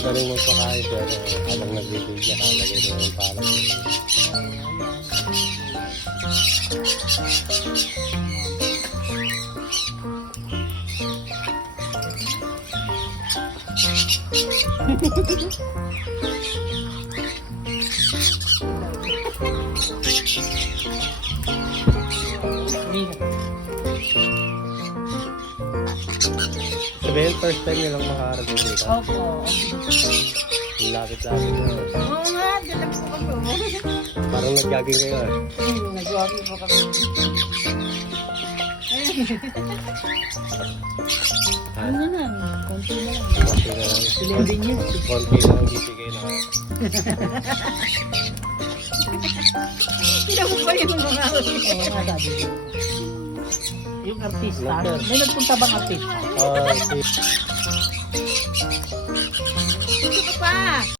magaling magpakain pero habang nagbibigyan kalagay mo yung parang sabihin first time nyo lang makarating dito. Opo. Yung lapit-lapit na. Oo nga, dalag po kami. Parang nag-jogging kayo eh. Nag-jogging po kami. Ano na lang, konti na lang. Konti na lang. 11 years. Konti na lang bibigay na kayo. Sila mo ba yung mga Oo nga, sabi ko. Yung artista, may nagpunta bang artista? Si Gusto ko pa!